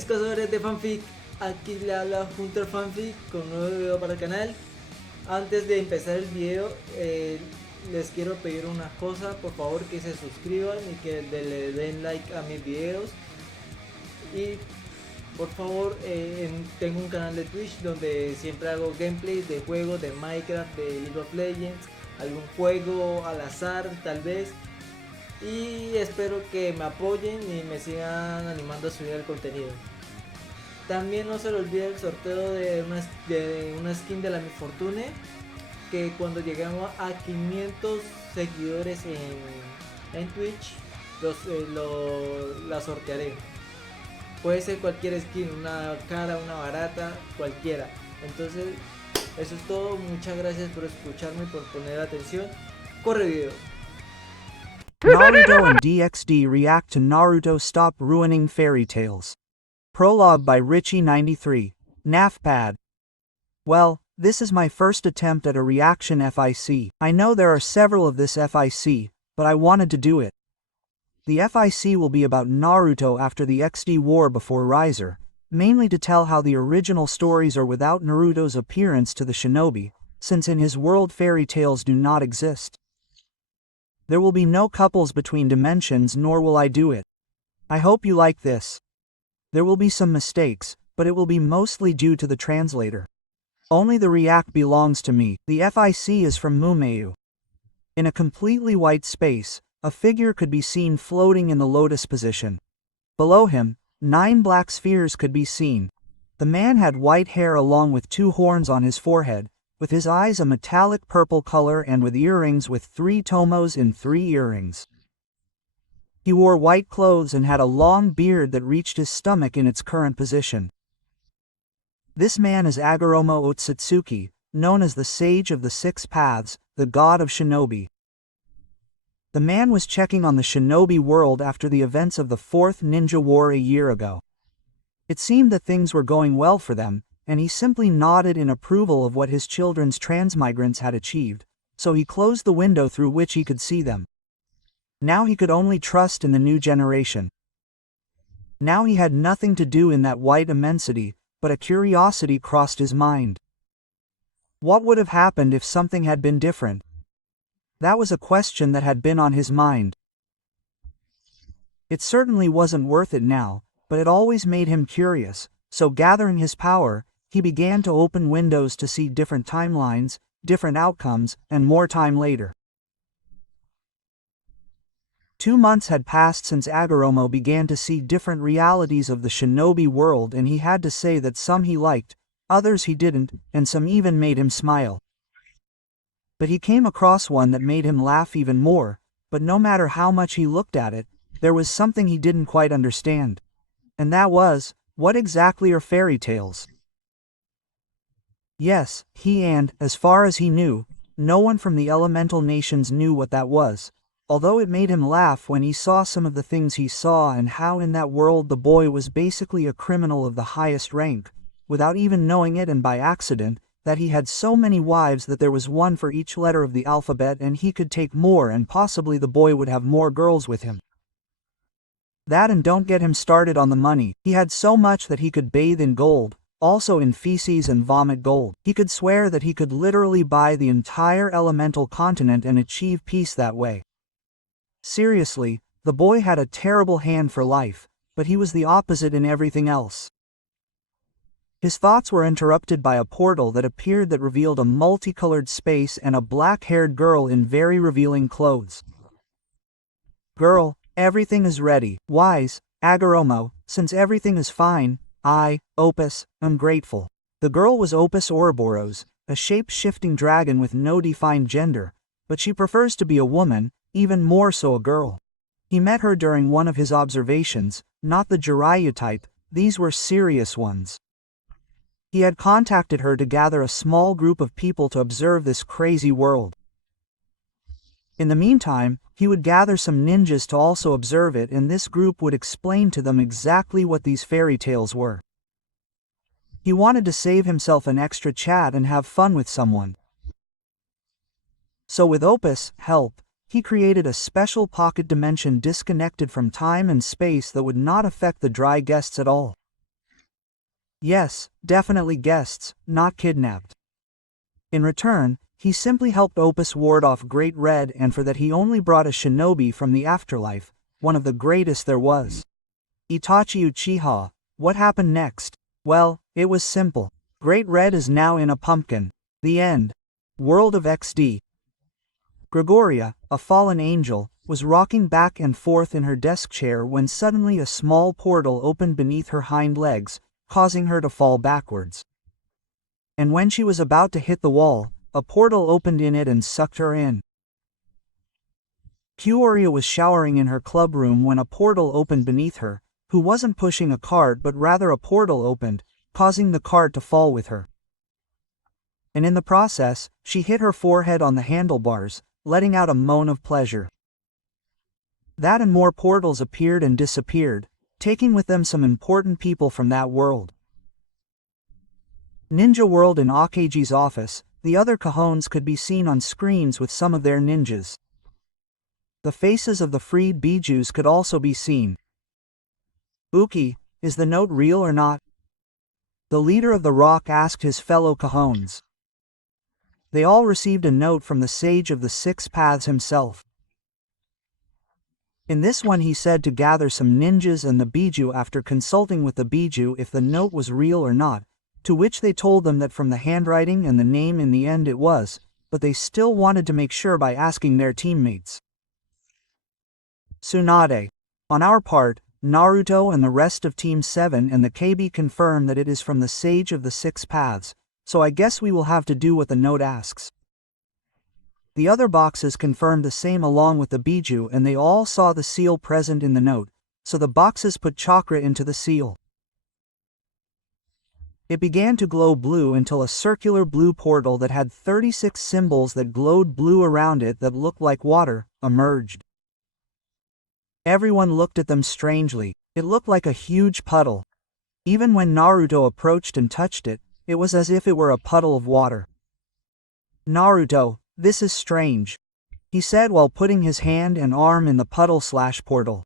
mis cazadores de fanfic, aquí le habla Hunter Fanfic con un nuevo video para el canal. Antes de empezar el video les quiero pedir una cosa, por favor que se suscriban y que le den like a mis videos. Y por favor tengo un canal de Twitch donde siempre hago gameplays de juegos de Minecraft, de League of Legends, algún juego al azar tal vez. Y espero que me apoyen y me sigan animando a subir el contenido. También no se les olvide el sorteo de una skin de la Mi Fortune, que cuando lleguemos a 500 seguidores en Twitch la sortearé. Puede ser cualquier skin, una cara, una barata, cualquiera. Entonces eso es todo, muchas gracias por escucharme y por poner atención. Corre video. Naruto and DXD react to Naruto Stop Ruining Fairy Tales. Prologue by Richie93, NAFPAD. Well, this is my first attempt at a reaction FIC. I know there are several of this FIC, but I wanted to do it. The FIC will be about Naruto after the XD war before Riser, mainly to tell how the original stories are without Naruto's appearance to the shinobi, since in his world fairy tales do not exist. There will be no couples between dimensions, nor will I do it. I hope you like this. There will be some mistakes, but it will be mostly due to the translator. Only the react belongs to me. The FIC is from Mumeu. In a completely white space, a figure could be seen floating in the lotus position. Below him, 9 black spheres could be seen. The man had white hair along with 2 horns on his forehead, with his eyes a metallic purple color and with earrings with 3 tomos in 3 earrings. He wore white clothes and had a long beard that reached his stomach in its current position. This man is Agoromo Otsutsuki, known as the Sage of the 6 Paths, the god of shinobi. The man was checking on the shinobi world after the events of the 4th Ninja War a year ago. It seemed that things were going well for them, and he simply nodded in approval of what his children's transmigrants had achieved, so he closed the window through which he could see them. Now he could only trust in the new generation. Now he had nothing to do in that white immensity, but a curiosity crossed his mind. What would have happened if something had been different? That was a question that had been on his mind. It certainly wasn't worth it now, but it always made him curious, so gathering his power, he began to open windows to see different timelines, different outcomes, and more time later. 2 months had passed since Agoromo began to see different realities of the shinobi world, and he had to say that some he liked, others he didn't, and some even made him smile. But he came across one that made him laugh even more, but no matter how much he looked at it, there was something he didn't quite understand. And that was, what exactly are fairy tales? Yes, as far as he knew, no one from the elemental nations knew what that was, although it made him laugh when he saw some of the things he saw and how in that world the boy was basically a criminal of the highest rank, without even knowing it and by accident, that he had so many wives that there was one for each letter of the alphabet and he could take more and possibly the boy would have more girls with him. That and don't get him started on the money. He had so much that he could bathe in gold, also in feces and vomit gold. He could swear that he could literally buy the entire elemental continent and achieve peace that way. Seriously, the boy had a terrible hand for life, but he was the opposite in everything else. His thoughts were interrupted by a portal that appeared that revealed a multicolored space and a black-haired girl in very revealing clothes. Girl, everything is ready. Wise, Agoromo, since everything is fine, Opus, am grateful. The girl was Opus Ouroboros, a shape-shifting dragon with no defined gender, but she prefers to be a woman, even more so a girl. He met her during one of his observations, not the Jiraiya type, these were serious ones. He had contacted her to gather a small group of people to observe this crazy world. In the meantime, he would gather some ninjas to also observe it, and this group would explain to them exactly what these fairy tales were. He wanted to save himself an extra chat and have fun with someone. So with Opus' help, he created a special pocket dimension disconnected from time and space that would not affect the dry guests at all. Yes, definitely guests, not kidnapped. In return, he simply helped Opus ward off Great Red, and for that he only brought a shinobi from the afterlife, one of the greatest there was. Itachi Uchiha. What happened next? Well, it was simple. Great Red is now in a pumpkin. The end. World of XD. Gregoria, a fallen angel, was rocking back and forth in her desk chair when suddenly a small portal opened beneath her hind legs, causing her to fall backwards. And when she was about to hit the wall, a portal opened in it and sucked her in. Kyoria was showering in her club room when a portal opened beneath her, who wasn't pushing a cart but rather a portal opened, causing the cart to fall with her. And in the process, she hit her forehead on the handlebars, letting out a moan of pleasure. That and more portals appeared and disappeared, taking with them some important people from that world. Ninja World in Akagi's office, the other Cajones could be seen on screens with some of their ninjas. The faces of the freed Bijus could also be seen. Uki, is the note real or not? The leader of the Rock asked his fellow Cajones. They all received a note from the Sage of the Six Paths himself. In this one he said to gather some ninjas and the Biju after consulting with the Biju if the note was real or not, to which they told them that from the handwriting and the name in the end it was, but they still wanted to make sure by asking their teammates. Tsunade. On our part, Naruto and the rest of Team 7 and the KB confirm that it is from the Sage of the Six Paths, so I guess we will have to do what the note asks. The other boxes confirmed the same along with the Biju, and they all saw the seal present in the note, so the boxes put chakra into the seal. It began to glow blue until a circular blue portal that had 36 symbols that glowed blue around it that looked like water, emerged. Everyone looked at them strangely. It looked like a huge puddle. Even when Naruto approached and touched it, it was as if it were a puddle of water. Naruto, this is strange, he said while putting his hand and arm in the puddle/portal.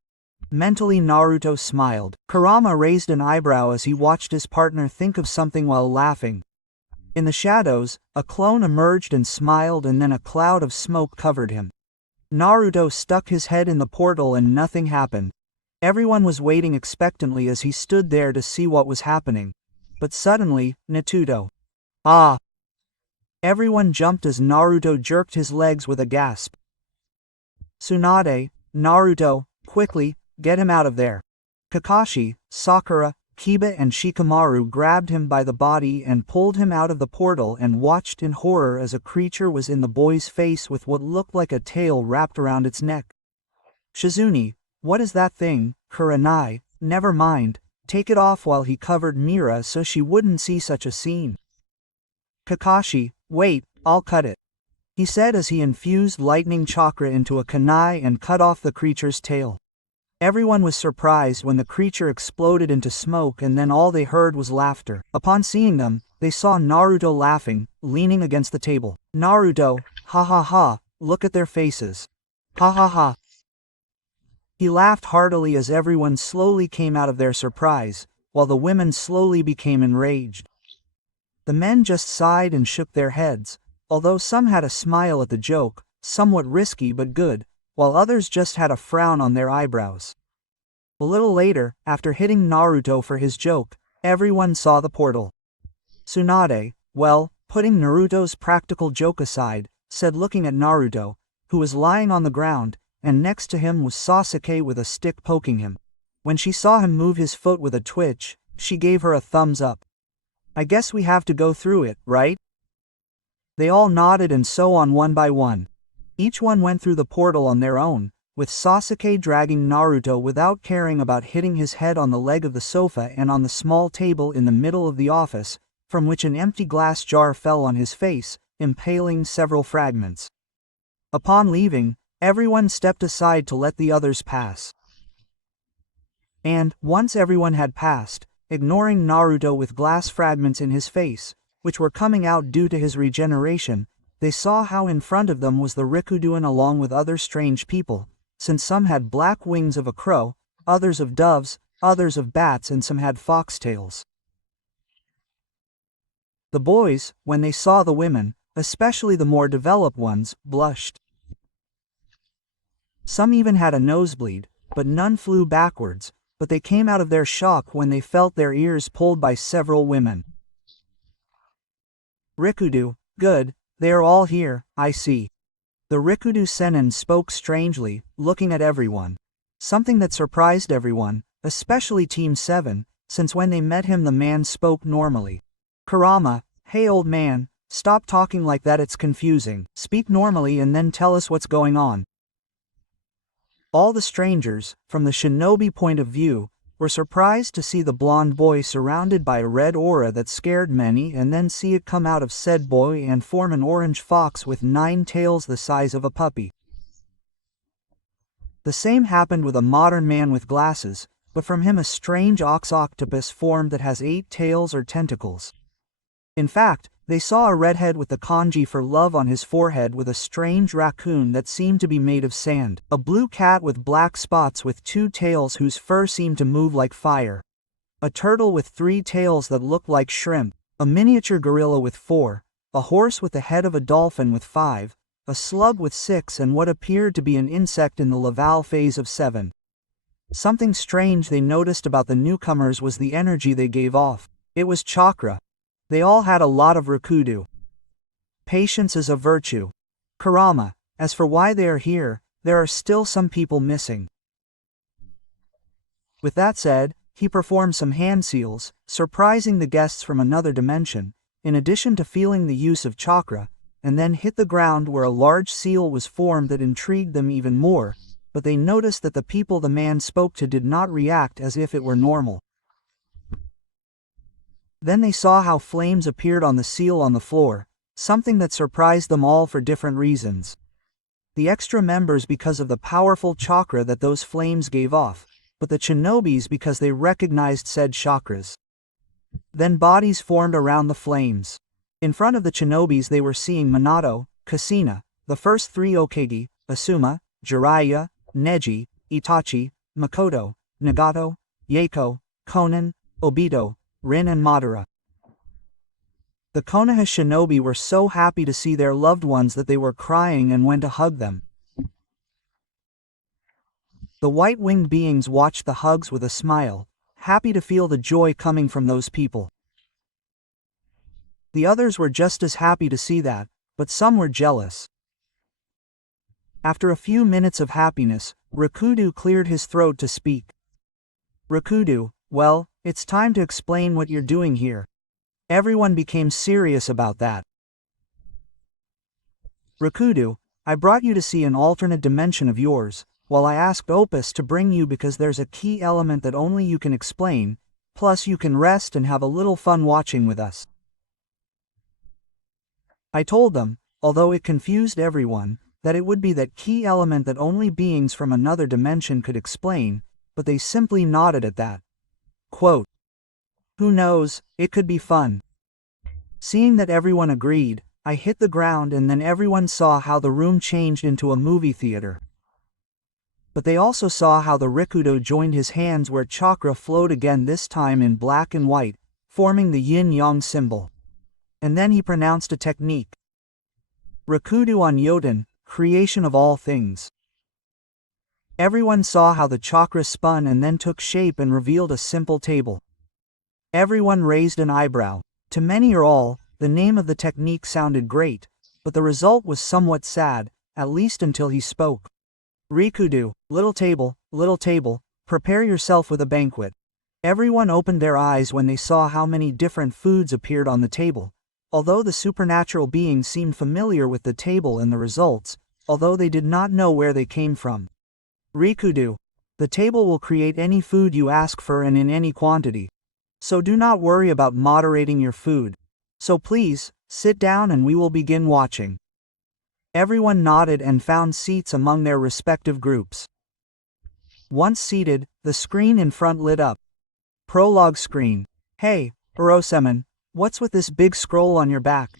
Mentally Naruto smiled. Kurama raised an eyebrow as he watched his partner think of something while laughing. In the shadows, a clone emerged and smiled, and then a cloud of smoke covered him. Naruto stuck his head in the portal and nothing happened. Everyone was waiting expectantly as he stood there to see what was happening. But suddenly, Naruto. Ah! Everyone jumped as Naruto jerked his legs with a gasp. Tsunade, Naruto, quickly, get him out of there. Kakashi, Sakura, Kiba and Shikamaru grabbed him by the body and pulled him out of the portal and watched in horror as a creature was in the boy's face with what looked like a tail wrapped around its neck. Shizune, what is that thing? Kurenai, never mind, take it off while he covered Mira so she wouldn't see such a scene. Kakashi, wait, I'll cut it, he said as he infused lightning chakra into a kunai and cut off the creature's tail. Everyone was surprised when the creature exploded into smoke, and then all they heard was laughter. Upon seeing them, they saw Naruto laughing, leaning against the table. Naruto, ha ha ha, look at their faces. Ha ha ha. He laughed heartily as everyone slowly came out of their surprise, while the women slowly became enraged. The men just sighed and shook their heads, although some had a smile at the joke, somewhat risky but good, while others just had a frown on their eyebrows. A little later, after hitting Naruto for his joke, everyone saw the portal. Tsunade, well, putting Naruto's practical joke aside, said looking at Naruto, who was lying on the ground, and next to him was Sasuke with a stick poking him. When she saw him move his foot with a twitch, she gave her a thumbs up. I guess we have to go through it, right? They all nodded, and so on one by one. Each one went through the portal on their own, with Sasuke dragging Naruto without caring about hitting his head on the leg of the sofa and on the small table in the middle of the office, from which an empty glass jar fell on his face, impaling several fragments. Upon leaving, everyone stepped aside to let the others pass. And, once everyone had passed, ignoring Naruto with glass fragments in his face, which were coming out due to his regeneration, they saw how in front of them was the Rikudoin along with other strange people, since some had black wings of a crow, others of doves, others of bats, and some had foxtails. The boys, when they saw the women, especially the more developed ones, blushed. Some even had a nosebleed, but none flew backwards, but they came out of their shock when they felt their ears pulled by several women. Rikudu, good, they are all here, I see. The Rikudu Sennin spoke strangely, looking at everyone. Something that surprised everyone, especially Team 7, since when they met him the man spoke normally. Kurama, hey old man, stop talking like that, it's confusing. Speak normally and then tell us what's going on. All the strangers, from the shinobi point of view, were surprised to see the blonde boy surrounded by a red aura that scared many and then see it come out of said boy and form an orange fox with 9 tails the size of a puppy. The same happened with a modern man with glasses, but from him a strange ox-octopus formed that has 8 tails or tentacles. In fact, they saw a redhead with the kanji for love on his forehead with a strange raccoon that seemed to be made of sand, a blue cat with black spots with 2 tails whose fur seemed to move like fire, a turtle with 3 tails that looked like shrimp, a miniature gorilla with 4, a horse with the head of a dolphin with 5, a slug with 6 and what appeared to be an insect in the Laval phase of 7. Something strange they noticed about the newcomers was the energy they gave off. It was chakra. They all had a lot of rikudu. Patience is a virtue. Kurama, as for why they are here, there are still some people missing. With that said, he performed some hand seals, surprising the guests from another dimension, in addition to feeling the use of chakra, and then hit the ground where a large seal was formed that intrigued them even more, but they noticed that the people the man spoke to did not react as if it were normal. Then they saw how flames appeared on the seal on the floor, something that surprised them all for different reasons. The extra members because of the powerful chakra that those flames gave off, but the shinobis because they recognized said chakras. Then bodies formed around the flames. In front of the shinobis they were seeing Minato, Kasina, the first 3 Okage, Asuma, Jiraiya, Neji, Itachi, Makoto, Nagato, Yeiko, Konan, Obito, Rin and Madara. The Konoha shinobi were so happy to see their loved ones that they were crying and went to hug them. The white-winged beings watched the hugs with a smile, happy to feel the joy coming from those people. The others were just as happy to see that, but some were jealous. After a few minutes of happiness, Rikudu cleared his throat to speak. Rikudu, well, it's time to explain what you're doing here. Everyone became serious about that. Rikudu, I brought you to see an alternate dimension of yours, while I asked Opus to bring you because there's a key element that only you can explain, plus you can rest and have a little fun watching with us. I told them, although it confused everyone, that it would be that key element that only beings from another dimension could explain, but they simply nodded at that. Quote, who knows, it could be fun. Seeing that everyone agreed, I hit the ground and then everyone saw how the room changed into a movie theater. But they also saw how the Rikudo joined his hands where chakra flowed again, this time in black and white, forming the yin-yang symbol. And then he pronounced a technique. Rikudo on Yoden, creation of all things. Everyone saw how the chakra spun and then took shape and revealed a simple table. Everyone raised an eyebrow. To many or all, the name of the technique sounded great, but the result was somewhat sad, at least until he spoke. Rikudu, little table, prepare yourself with a banquet. Everyone opened their eyes when they saw how many different foods appeared on the table, although the supernatural beings seemed familiar with the table and the results, although they did not know where they came from. Rikudu, the table will create any food you ask for and in any quantity. So do not worry about moderating your food. So please, sit down and we will begin watching. Everyone nodded and found seats among their respective groups. Once seated, the screen in front lit up. Prologue screen. Hey, Urosemen, what's with this big scroll on your back?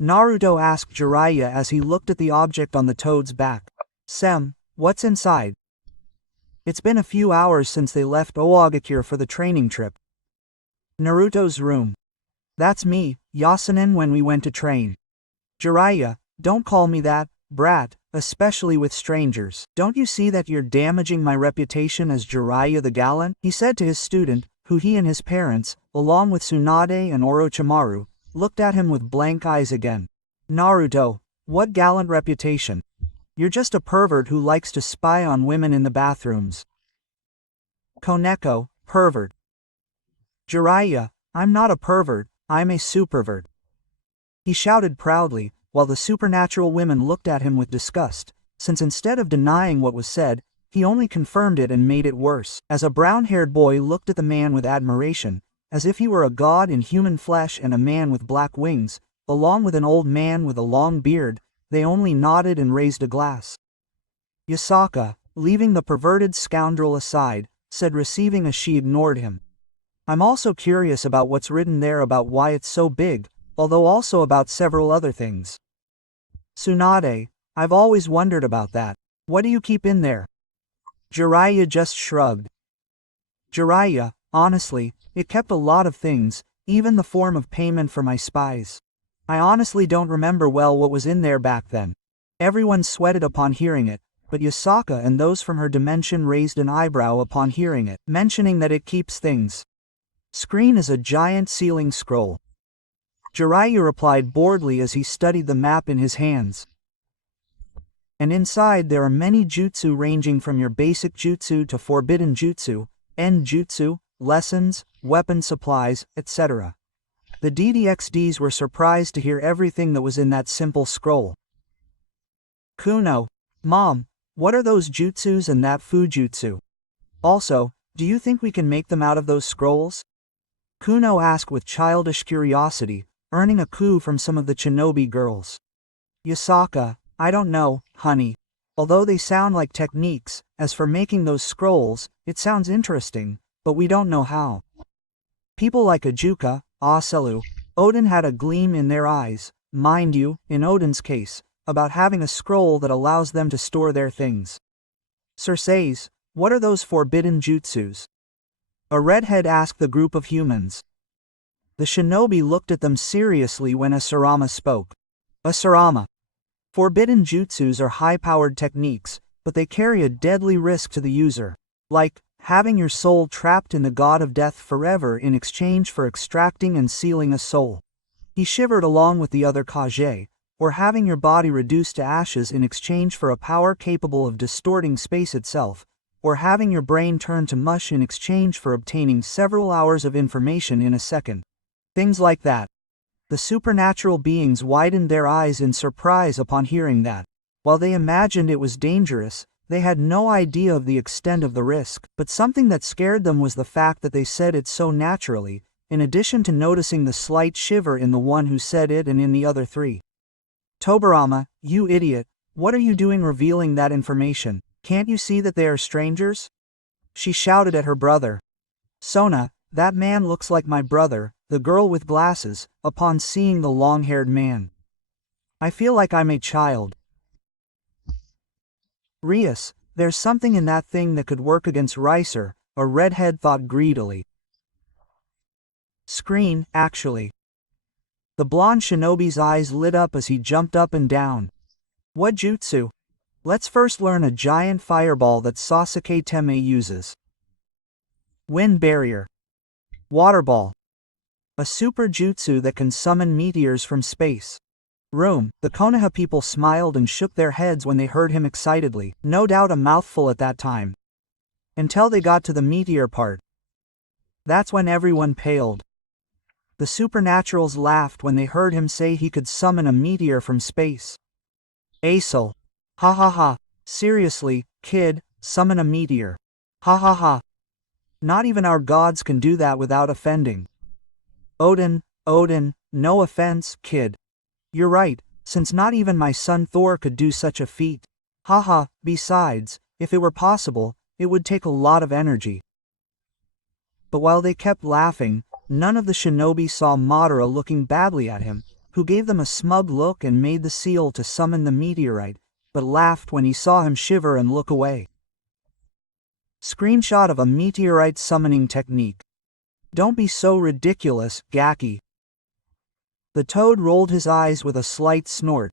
Naruto asked Jiraiya as he looked at the object on the toad's back. Sem, what's inside? It's been a few hours since they left Oagakure for the training trip. Naruto's room. That's me, Yasenin when we went to train. Jiraiya, don't call me that, brat, especially with strangers. Don't you see that you're damaging my reputation as Jiraiya the Gallant? He said to his student, who he and his parents, along with Tsunade and Orochimaru, looked at him with blank eyes again. Naruto, what gallant reputation? You're just a pervert who likes to spy on women in the bathrooms. Koneko, pervert. Jiraiya, I'm not a pervert, I'm a supervert. He shouted proudly, while the supernatural women looked at him with disgust, since instead of denying what was said, he only confirmed it and made it worse. As a brown-haired boy looked at the man with admiration, as if he were a god in human flesh and a man with black wings, along with an old man with a long beard, they only nodded and raised a glass. Yasaka, leaving the perverted scoundrel aside, said, receiving as she ignored him. I'm also curious about what's written there, about why it's so big, although also about several other things. Tsunade, I've always wondered about that. What do you keep in there? Jiraiya just shrugged. Jiraiya, honestly, it kept a lot of things, even the form of payment for my spies. I honestly don't remember well what was in there back then. Everyone sweated upon hearing it, but Yasaka and those from her dimension raised an eyebrow upon hearing it, mentioning that it keeps things. Screen is a giant ceiling scroll. Jiraiya replied boredly as he studied the map in his hands. And inside there are many jutsu ranging from your basic jutsu to forbidden jutsu, end jutsu, lessons, weapon supplies, etc. The DDXDs were surprised to hear everything that was in that simple scroll. Kuno, Mom, what are those jutsus and that fujutsu? Also, do you think we can make them out of those scrolls? Kuno asked with childish curiosity, earning a coup from some of the shinobi girls. Yasaka, I don't know, honey. Although they sound like techniques, as for making those scrolls, it sounds interesting, but we don't know how. People like Ajuka, Aselu, Odin had a gleam in their eyes, mind you, in Odin's case, about having a scroll that allows them to store their things. Circes, what are those forbidden jutsus? A redhead asked the group of humans. The shinobi looked at them seriously when Asarama spoke. Asarama. Forbidden jutsus are high-powered techniques, but they carry a deadly risk to the user. Like, having your soul trapped in the god of death forever in exchange for extracting and sealing a soul. He shivered along with the other Kage, or having your body reduced to ashes in exchange for a power capable of distorting space itself, or having your brain turned to mush in exchange for obtaining several hours of information in a second. Things like that. The supernatural beings widened their eyes in surprise upon hearing that. While they imagined it was dangerous, they had no idea of the extent of the risk, but something that scared them was the fact that they said it so naturally, in addition to noticing the slight shiver in the one who said it and in the other three. Tobirama, you idiot, what are you doing revealing that information? Can't you see that they are strangers? She shouted at her brother. Sona, that man looks like my brother, the girl with glasses, upon seeing the long-haired man. I feel like I'm a child. Rias, there's something in that thing that could work against Ricer, a redhead thought greedily. Screen, actually. The blonde shinobi's eyes lit up as he jumped up and down. What jutsu? Let's first learn a giant fireball that Sasuke Teme uses. Wind barrier. Water ball. A super jutsu that can summon meteors from space. Room. The Konoha people smiled and shook their heads when they heard him excitedly, no doubt a mouthful at that time. Until they got to the meteor part. That's when everyone paled. The supernaturals laughed when they heard him say he could summon a meteor from space. Acel. Ha ha ha. Seriously, kid, summon a meteor. Ha ha ha. Not even our gods can do that without offending. Odin, no offense, kid. You're right, since not even my son Thor could do such a feat. Haha, besides, if it were possible, it would take a lot of energy. But while they kept laughing, none of the shinobi saw Madara looking badly at him, who gave them a smug look and made the seal to summon the meteorite, but laughed when he saw him shiver and look away. Screenshot of a meteorite summoning technique. Don't be so ridiculous, Gaki. The toad rolled his eyes with a slight snort.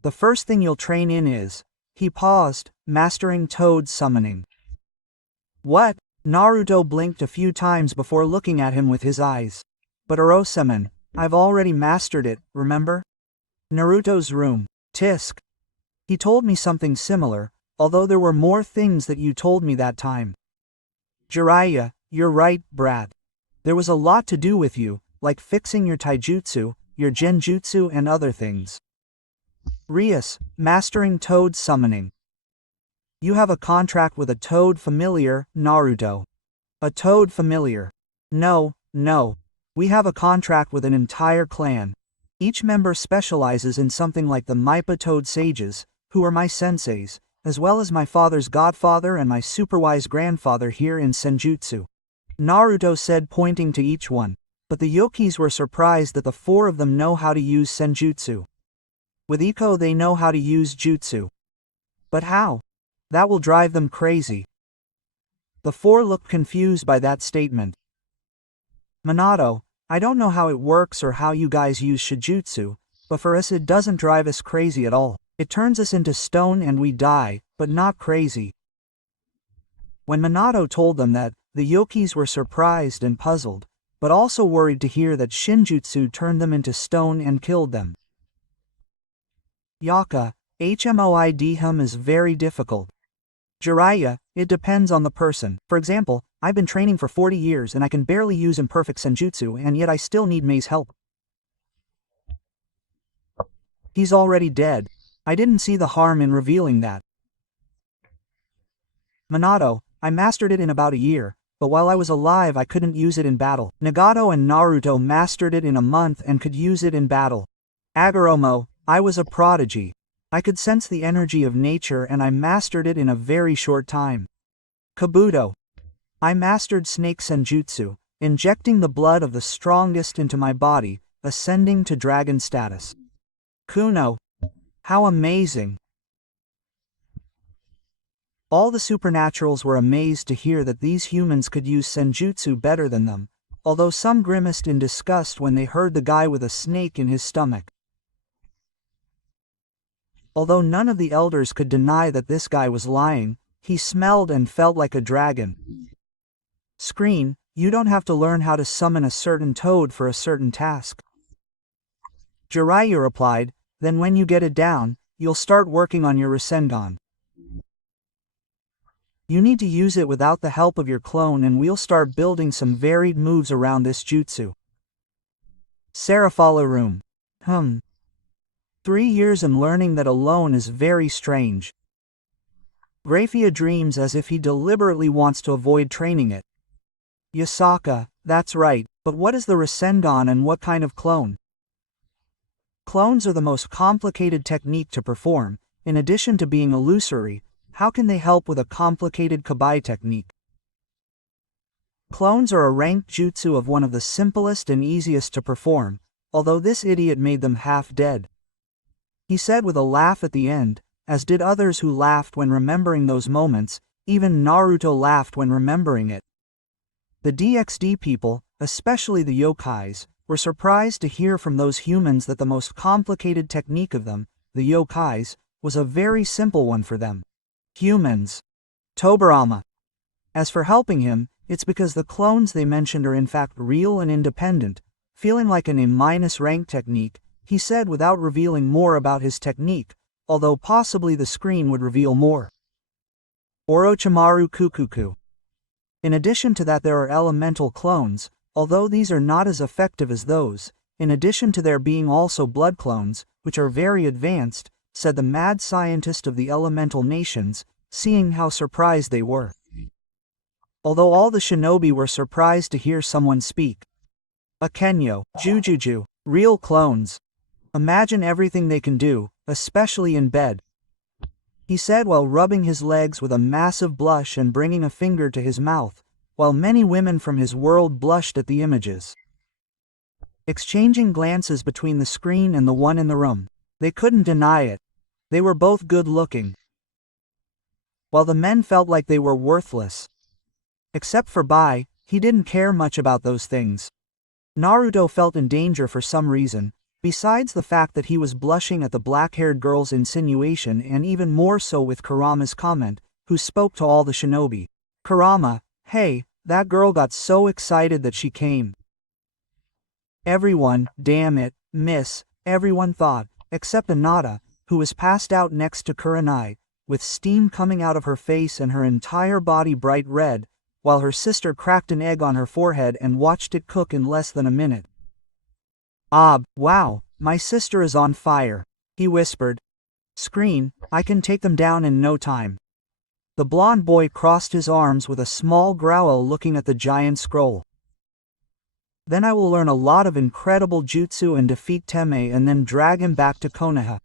The first thing you'll train in is, he paused, mastering toad summoning. What? Naruto blinked a few times before looking at him with his eyes. But Orosemen, I've already mastered it, remember? Naruto's room. Tisk. He told me something similar, although there were more things that you told me that time. Jiraiya, you're right, brat. There was a lot to do with you, like fixing your taijutsu, your genjutsu and other things. Rias, mastering toad summoning. You have a contract with a toad familiar, Naruto. A toad familiar. No. We have a contract with an entire clan. Each member specializes in something like the Maipa Toad Sages, who are my senseis, as well as my father's godfather and my superwise grandfather here in Senjutsu. Naruto said, pointing to each one, but the Yokis were surprised that the 4 of them know how to use Senjutsu. With Iko they know how to use Jutsu. But how? That will drive them crazy. The 4 looked confused by that statement. Minato, I don't know how it works or how you guys use Shijutsu, but for us it doesn't drive us crazy at all. It turns us into stone and we die, but not crazy. When Minato told them that, the Yokis were surprised and puzzled, but also worried to hear that Shinjutsu turned them into stone and killed them. Yaka, him is very difficult. Jiraiya, it depends on the person. For example, I've been training for 40 years and I can barely use imperfect senjutsu and yet I still need Mei's help. He's already dead. I didn't see the harm in revealing that. Minato, I mastered it in about a year, but while I was alive I couldn't use it in battle. Nagato and Naruto mastered it in a month and could use it in battle. Agoromo, I was a prodigy. I could sense the energy of nature and I mastered it in a very short time. Kabuto. I mastered Snake Senjutsu, injecting the blood of the strongest into my body, ascending to dragon status. Kuno. How amazing. All the supernaturals were amazed to hear that these humans could use Senjutsu better than them, although some grimaced in disgust when they heard the guy with a snake in his stomach. Although none of the elders could deny that this guy was lying, he smelled and felt like a dragon. Screen, you don't have to learn how to summon a certain toad for a certain task. Jiraiya replied, then when you get it down, you'll start working on your Rasengan. You need to use it without the help of your clone and we'll start building some varied moves around this jutsu. Serafala room. 3 years and learning that alone is very strange. Grafia dreams as if he deliberately wants to avoid training it. Yasaka, that's right, but what is the Rasengan and what kind of clone? Clones are the most complicated technique to perform. In addition to being illusory, how can they help with a complicated kabai technique? Clones are a ranked jutsu of one of the simplest and easiest to perform, although this idiot made them half dead. He said with a laugh at the end, as did others who laughed when remembering those moments, even Naruto laughed when remembering it. The DxD people, especially the yokais, were surprised to hear from those humans that the most complicated technique of them, the yokais, was a very simple one for them. Humans. Tobirama. As for helping him, it's because the clones they mentioned are in fact real and independent, feeling like an A- rank technique, he said without revealing more about his technique, although possibly the screen would reveal more. Orochimaru Kukuku. In addition to that there are elemental clones, although these are not as effective as those, in addition to there being also blood clones, which are very advanced, said the mad scientist of the elemental nations, seeing how surprised they were. Although all the shinobi were surprised to hear someone speak. Akenyo, Jujuju, real clones. Imagine everything they can do, especially in bed. He said while rubbing his legs with a massive blush and bringing a finger to his mouth, while many women from his world blushed at the images. Exchanging glances between the screen and the one in the room, they couldn't deny it. They were both good looking. While the men felt like they were worthless. Except for Bai, he didn't care much about those things. Naruto felt in danger for some reason, besides the fact that he was blushing at the black-haired girl's insinuation and even more so with Kurama's comment, who spoke to all the shinobi. Kurama, hey, that girl got so excited that she came. Everyone, damn it, miss, everyone thought, except Anata, who was passed out next to Kurenai, with steam coming out of her face and her entire body bright red, while her sister cracked an egg on her forehead and watched it cook in less than a minute. Wow, my sister is on fire, he whispered. Screen, I can take them down in no time. The blonde boy crossed his arms with a small growl looking at the giant scroll. Then I will learn a lot of incredible jutsu and defeat Teme and then drag him back to Konoha.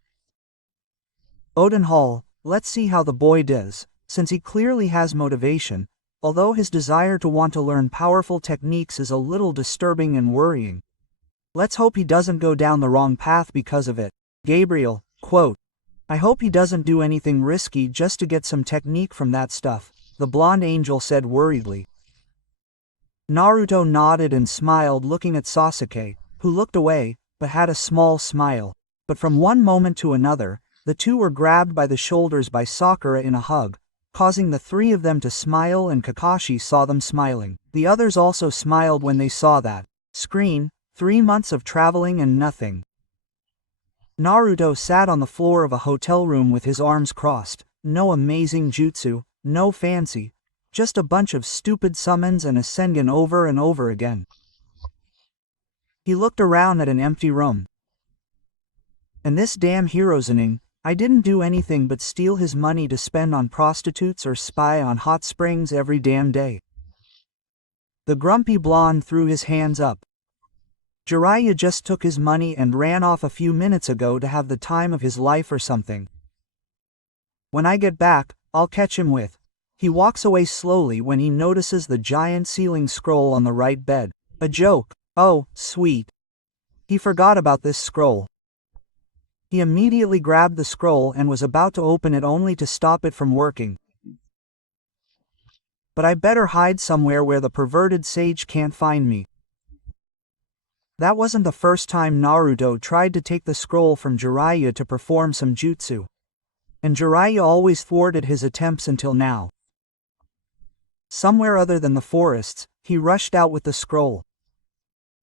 Odin Hall, let's see how the boy does, since he clearly has motivation, although his desire to want to learn powerful techniques is a little disturbing and worrying. Let's hope he doesn't go down the wrong path because of it. Gabriel, quote, I hope he doesn't do anything risky just to get some technique from that stuff, the blonde angel said worriedly. Naruto nodded and smiled looking at Sasuke, who looked away, but had a small smile. But from one moment to another, the two were grabbed by the shoulders by Sakura in a hug, causing the three of them to smile, and Kakashi saw them smiling. The others also smiled when they saw that. Screen, 3 months of traveling and nothing. Naruto sat on the floor of a hotel room with his arms crossed. No amazing jutsu, no fancy, just a bunch of stupid summons and a Sengen over and over again. He looked around at an empty room. And this damn Hirozening, I didn't do anything but steal his money to spend on prostitutes or spy on hot springs every damn day. The grumpy blonde threw his hands up. Jiraiya just took his money and ran off a few minutes ago to have the time of his life or something. When I get back, I'll catch him with. He walks away slowly when he notices the giant ceiling scroll on the right bed. A joke. Oh, sweet. He forgot about this scroll. He immediately grabbed the scroll and was about to open it only to stop it from working. But I better hide somewhere where the perverted sage can't find me. That wasn't the first time Naruto tried to take the scroll from Jiraiya to perform some jutsu. And Jiraiya always thwarted his attempts until now. Somewhere other than the forests, he rushed out with the scroll.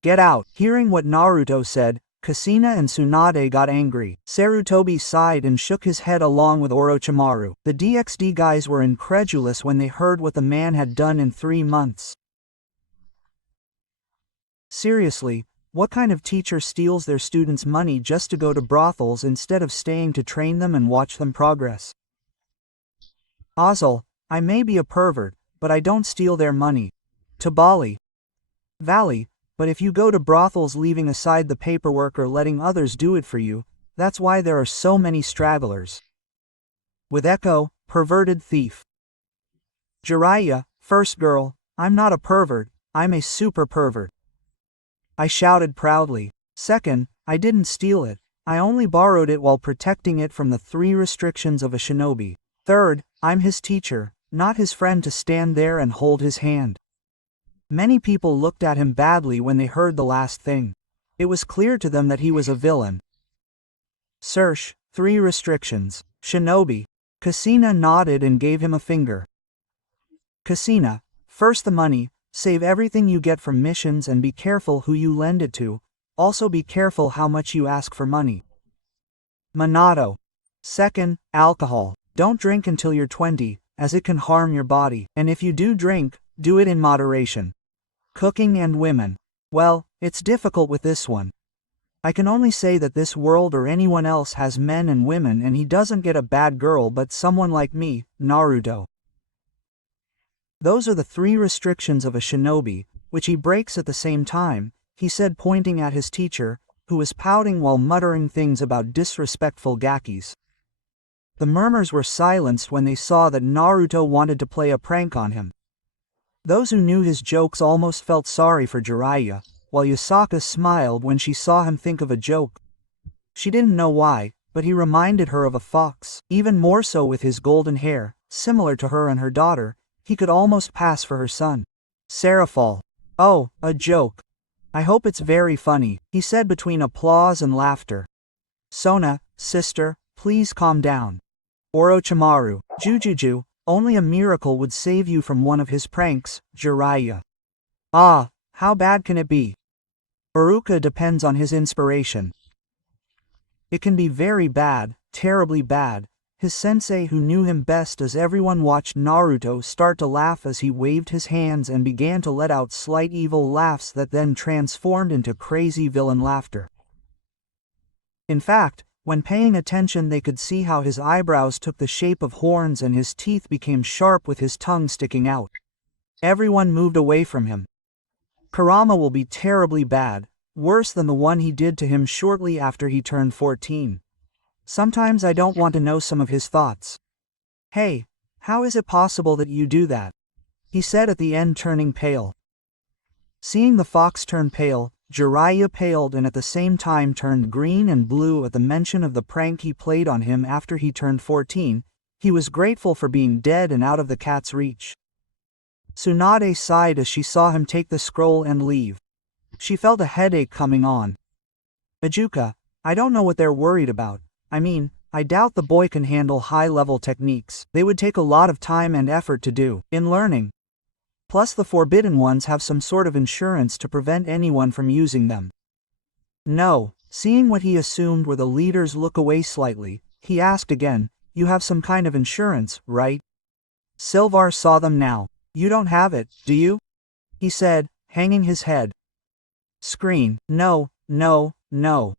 Get out! Hearing what Naruto said, Kasina and Tsunade got angry. Sarutobi sighed and shook his head along with Orochimaru. The DxD guys were incredulous when they heard what the man had done in 3 months. Seriously, what kind of teacher steals their students' money just to go to brothels instead of staying to train them and watch them progress? Ozzel, I may be a pervert, but I don't steal their money. Tabali. Valley, but if you go to brothels leaving aside the paperwork or letting others do it for you, that's why there are so many stragglers. With Echo, perverted thief. Jiraiya, first girl, I'm not a pervert, I'm a super pervert. I shouted proudly. Second, I didn't steal it, I only borrowed it while protecting it from the 3 restrictions of a shinobi. Third, I'm his teacher, not his friend to stand there and hold his hand. Many people looked at him badly when they heard the last thing. It was clear to them that he was a villain. Search, 3 restrictions. Shinobi. Kasina nodded and gave him a finger. Kasina, first the money, save everything you get from missions and be careful who you lend it to, also be careful how much you ask for money. Minato. Second, alcohol. Don't drink until you're 20, as it can harm your body, and if you do drink, do it in moderation. Cooking and women. Well, it's difficult with this one. I can only say that this world or anyone else has men and women and he doesn't get a bad girl but someone like me, Naruto. Those are the 3 restrictions of a shinobi, which he breaks at the same time, he said pointing at his teacher, who was pouting while muttering things about disrespectful gakis. The murmurs were silenced when they saw that Naruto wanted to play a prank on him. Those who knew his jokes almost felt sorry for Jiraiya, while Yasaka smiled when she saw him think of a joke. She didn't know why, but he reminded her of a fox, even more so with his golden hair, similar to her and her daughter, he could almost pass for her son. Seraphal. Oh, a joke. I hope it's very funny, he said between applause and laughter. Sona, sister, please calm down. Orochimaru, Jujuju, only a miracle would save you from one of his pranks, Jiraiya. Ah, how bad can it be? Iruka depends on his inspiration. It can be very bad, terribly bad. His sensei who knew him best as everyone watched Naruto start to laugh as he waved his hands and began to let out slight evil laughs that then transformed into crazy villain laughter. In fact, when paying attention they could see how his eyebrows took the shape of horns and his teeth became sharp with his tongue sticking out. Everyone moved away from him. Kurama will be terribly bad, worse than the one he did to him shortly after he turned 14. Sometimes I don't want to know some of his thoughts. Hey, how is it possible that you do that? He said at the end, turning pale. Seeing the fox turn pale, Jiraiya paled and at the same time turned green and blue at the mention of the prank he played on him after he turned 14. He was grateful for being dead and out of the cat's reach. Tsunade sighed as she saw him take the scroll and leave. She felt a headache coming on. Ajuka, I don't know what they're worried about. I mean, I doubt the boy can handle high-level techniques. They would take a lot of time and effort to do in learning. Plus the forbidden ones have some sort of insurance to prevent anyone from using them. No, seeing what he assumed were the leaders look away slightly, he asked again, you have some kind of insurance, right? Sylvar saw them now. You don't have it, do you? He said, hanging his head. Screen, no, no, no.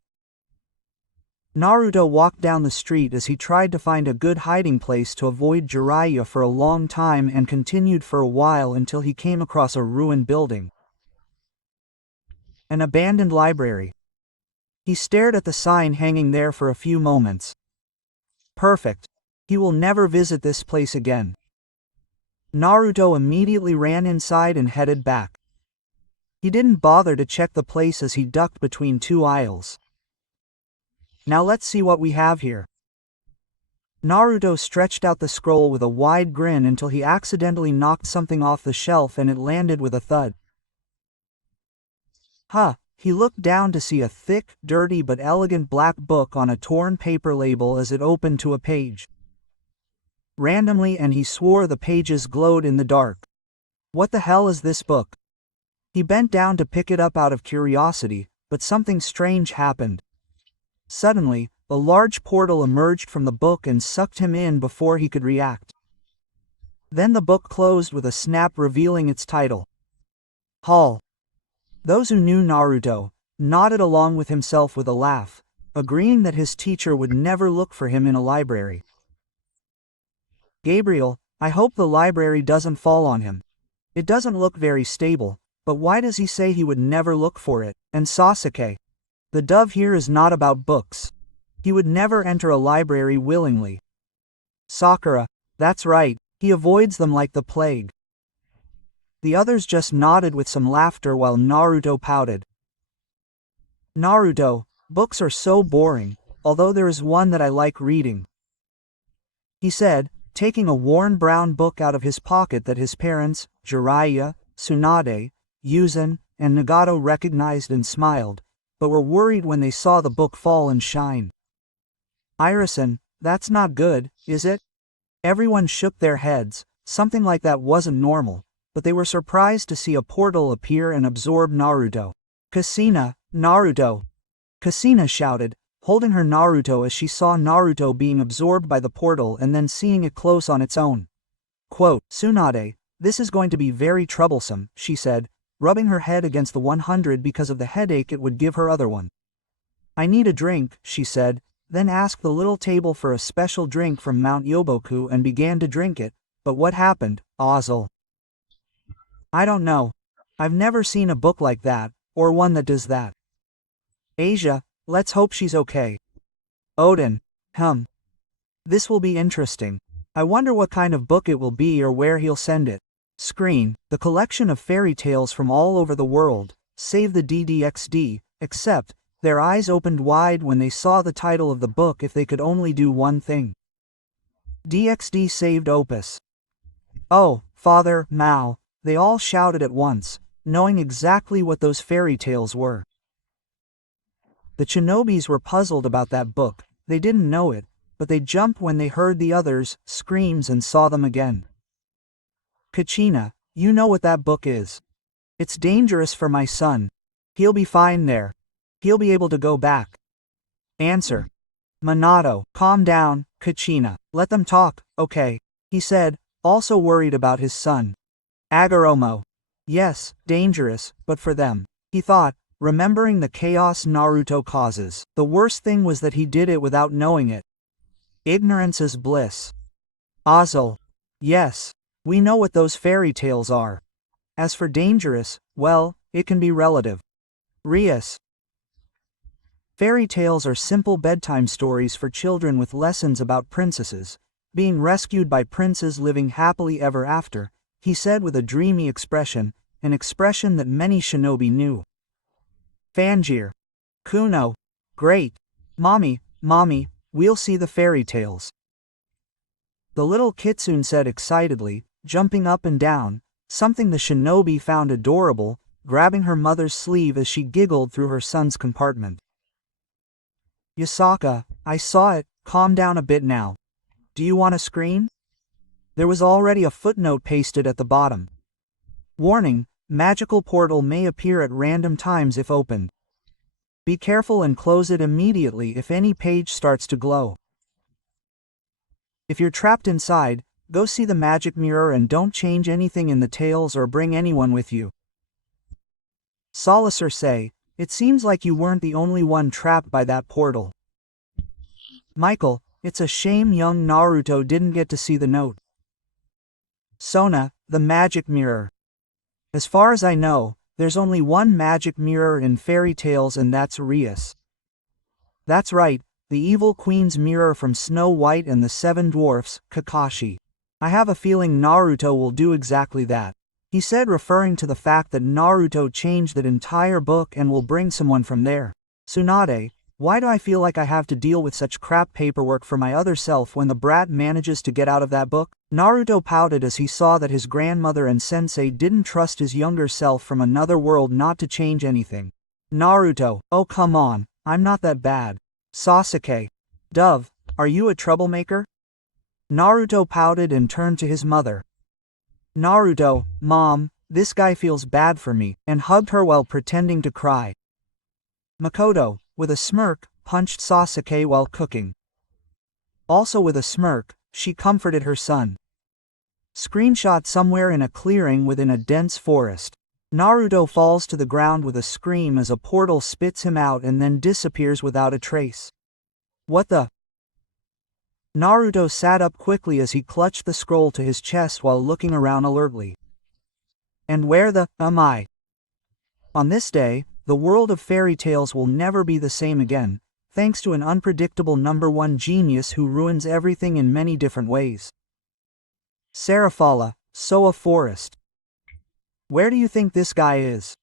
Naruto walked down the street as he tried to find a good hiding place to avoid Jiraiya for a long time and continued for a while until he came across a ruined building. An abandoned library. He stared at the sign hanging there for a few moments. Perfect. He will never visit this place again. Naruto immediately ran inside and headed back. He didn't bother to check the place as he ducked between two aisles. Now let's see what we have here. Naruto stretched out the scroll with a wide grin until he accidentally knocked something off the shelf and it landed with a thud. Huh, he looked down to see a thick, dirty but elegant black book on a torn paper label as it opened to a page. Randomly, and he swore the pages glowed in the dark. What the hell is this book? He bent down to pick it up out of curiosity, but something strange happened. Suddenly, a large portal emerged from the book and sucked him in before he could react. Then the book closed with a snap, revealing its title. Hall. Those who knew Naruto nodded along with himself with a laugh, agreeing that his teacher would never look for him in a library. Gabriel, I hope the library doesn't fall on him. It doesn't look very stable, but why does he say he would never look for it? And Sasuke. The dove here is not about books. He would never enter a library willingly. Sakura, that's right, he avoids them like the plague. The others just nodded with some laughter while Naruto pouted. Naruto, books are so boring, although there is one that I like reading. He said, taking a worn brown book out of his pocket that his parents, Jiraiya, Tsunade, Yuzen, and Nagato recognized and smiled, but were worried when they saw the book fall and shine. Irison, that's not good, is it? Everyone shook their heads. Something like that wasn't normal, but they were surprised to see a portal appear and absorb Naruto. Kasina, Naruto! Kasina shouted, holding her Naruto as she saw Naruto being absorbed by the portal and then seeing it close on its own. Quote, Tsunade, this is going to be very troublesome, she said, rubbing her head against the 100 because of the headache it would give her other one. I need a drink, she said, then asked the little table for a special drink from Mount Yoboku and began to drink it, but what happened, Ozzel? I don't know. I've never seen a book like that, or one that does that. Asia, let's hope she's okay. Odin, This will be interesting. I wonder what kind of book it will be or where he'll send it. Screen, the collection of fairy tales from all over the world, save the DDXD, except, their eyes opened wide when they saw the title of the book if they could only do one thing. DXD saved Opus. Oh, Father, Mao, they all shouted at once, knowing exactly what those fairy tales were. The shinobis were puzzled about that book. They didn't know it, but they jumped when they heard the others' screams and saw them again. Kachina, you know what that book is. It's dangerous for my son. He'll be fine there. He'll be able to go back. Answer. Minato, calm down, Kachina. Let them talk, okay? He said, also worried about his son. Agoromo. Yes, dangerous, but for them. He thought, remembering the chaos Naruto causes. The worst thing was that he did it without knowing it. Ignorance is bliss. Azul. Yes, we know what those fairy tales are. As for dangerous, well, it can be relative. Rias. Fairy tales are simple bedtime stories for children with lessons about princesses, being rescued by princes living happily ever after, he said with a dreamy expression, an expression that many shinobi knew. Fanjir. Kuno. Great. Mommy, we'll see the fairy tales. The little kitsune said excitedly, jumping up and down, something the shinobi found adorable, grabbing her mother's sleeve as she giggled through her son's compartment. Yasaka, I saw it, calm down a bit now. Do you want a screen? There was already a footnote pasted at the bottom. Warning, magical portal may appear at random times if opened. Be careful and close it immediately if any page starts to glow. If you're trapped inside, go see the magic mirror and don't change anything in the tales or bring anyone with you. Solacer say, it seems like you weren't the only one trapped by that portal. Michael, it's a shame young Naruto didn't get to see the note. Sona, the magic mirror. As far as I know, there's only one magic mirror in fairy tales and that's Rias. That's right, the evil queen's mirror from Snow White and the Seven Dwarfs, Kakashi. I have a feeling Naruto will do exactly that. He said, referring to the fact that Naruto changed that entire book and will bring someone from there. Tsunade, why do I feel like I have to deal with such crap paperwork for my other self when the brat manages to get out of that book? Naruto pouted as he saw that his grandmother and sensei didn't trust his younger self from another world not to change anything. Naruto, oh come on, I'm not that bad. Sasuke. Dove, are you a troublemaker? Naruto pouted and turned to his mother. Naruto, Mom, this guy feels bad for me, and hugged her while pretending to cry. Makoto, with a smirk, punched Sasuke while cooking. Also with a smirk, she comforted her son. Screenshot somewhere in a clearing within a dense forest. Naruto falls to the ground with a scream as a portal spits him out and then disappears without a trace. What the? Naruto sat up quickly as he clutched the scroll to his chest while looking around alertly. And where the am I? On this day, the world of fairy tales will never be the same again, thanks to an unpredictable number one genius who ruins everything in many different ways. Serafala, Soa Forest. Where do you think this guy is?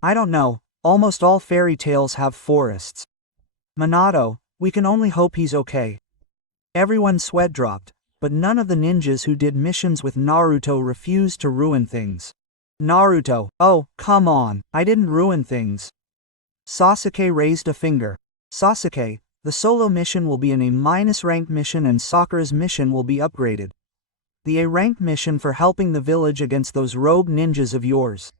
I don't know, almost all fairy tales have forests. Minato, we can only hope he's okay. Everyone's sweat dropped, but none of the ninjas who did missions with Naruto refused to ruin things. Naruto, oh, come on, I didn't ruin things. Sasuke raised a finger. Sasuke, the solo mission will be an A- ranked mission and Sakura's mission will be upgraded. The A-ranked mission for helping the village against those rogue ninjas of yours.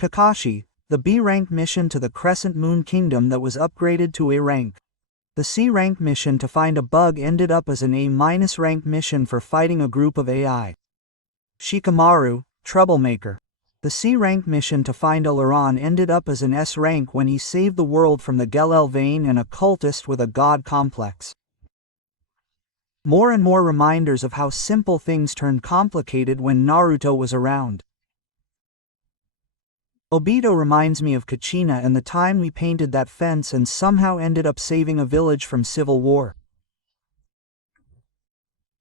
Kakashi, the B-ranked mission to the Crescent Moon Kingdom that was upgraded to A-rank. The C-ranked mission to find a bug ended up as an A-ranked mission for fighting a group of AI. Shikamaru, troublemaker. The C-ranked mission to find Alaran ended up as an S-rank when he saved the world from the Gelel vein and a cultist with a god complex. More and more reminders of how simple things turned complicated when Naruto was around. Obito reminds me of Kachina and the time we painted that fence and somehow ended up saving a village from civil war.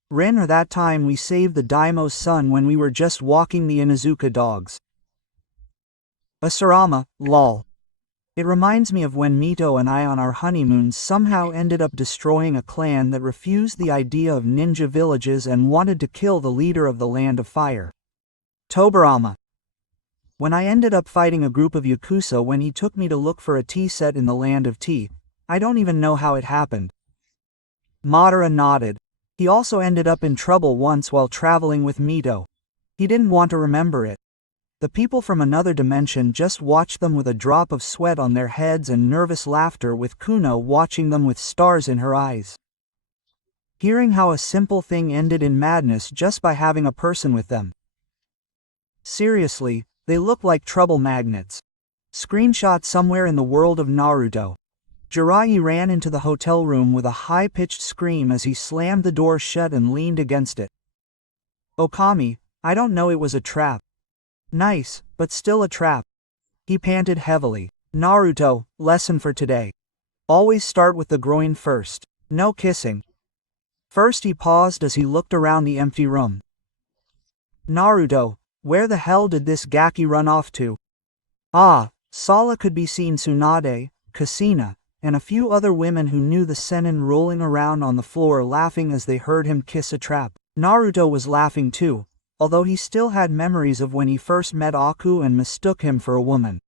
Rin or that time we saved the Daimo's son when we were just walking the Inuzuka dogs. Asarama, lol. It reminds me of when Mito and I on our honeymoon somehow ended up destroying a clan that refused the idea of ninja villages and wanted to kill the leader of the Land of Fire. Tobarama. When I ended up fighting a group of Yakuza when he took me to look for a tea set in the land of tea, I don't even know how it happened. Madara nodded. He also ended up in trouble once while traveling with Mito. He didn't want to remember it. The people from another dimension just watched them with a drop of sweat on their heads and nervous laughter, with Kuno watching them with stars in her eyes. Hearing how a simple thing ended in madness just by having a person with them. Seriously, they look like trouble magnets. Screenshot somewhere in the world of Naruto. Jiraiya ran into the hotel room with a high-pitched scream as he slammed the door shut and leaned against it. Okami, I don't know, it was a trap. Nice, but still a trap. He panted heavily. Naruto, lesson for today. Always start with the groin first. No kissing. First he paused as he looked around the empty room. Naruto, where the hell did this Gaki run off to? Ah, Sala could be seen Tsunade, Kasina, and a few other women who knew the seinen rolling around on the floor laughing as they heard him kiss a trap. Naruto was laughing too, although he still had memories of when he first met Aku and mistook him for a woman.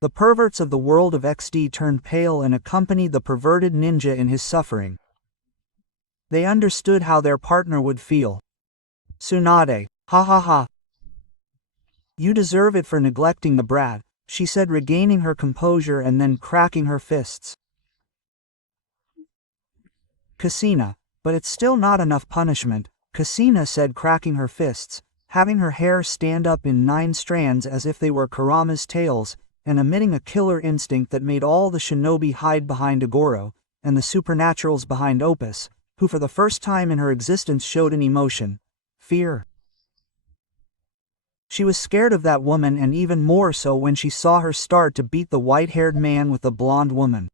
The perverts of the world of XD turned pale and accompanied the perverted ninja in his suffering. They understood how their partner would feel. Tsunade, ha ha ha. You deserve it for neglecting the brat, she said, regaining her composure and then cracking her fists. Kasina, but it's still not enough punishment, Kasina said, cracking her fists, having her hair stand up in 9 strands as if they were Kurama's tails, and emitting a killer instinct that made all the shinobi hide behind Agoro, and the supernaturals behind Opus, who for the first time in her existence showed an emotion: fear. She was scared of that woman, and even more so when she saw her start to beat the white-haired man with the blonde woman.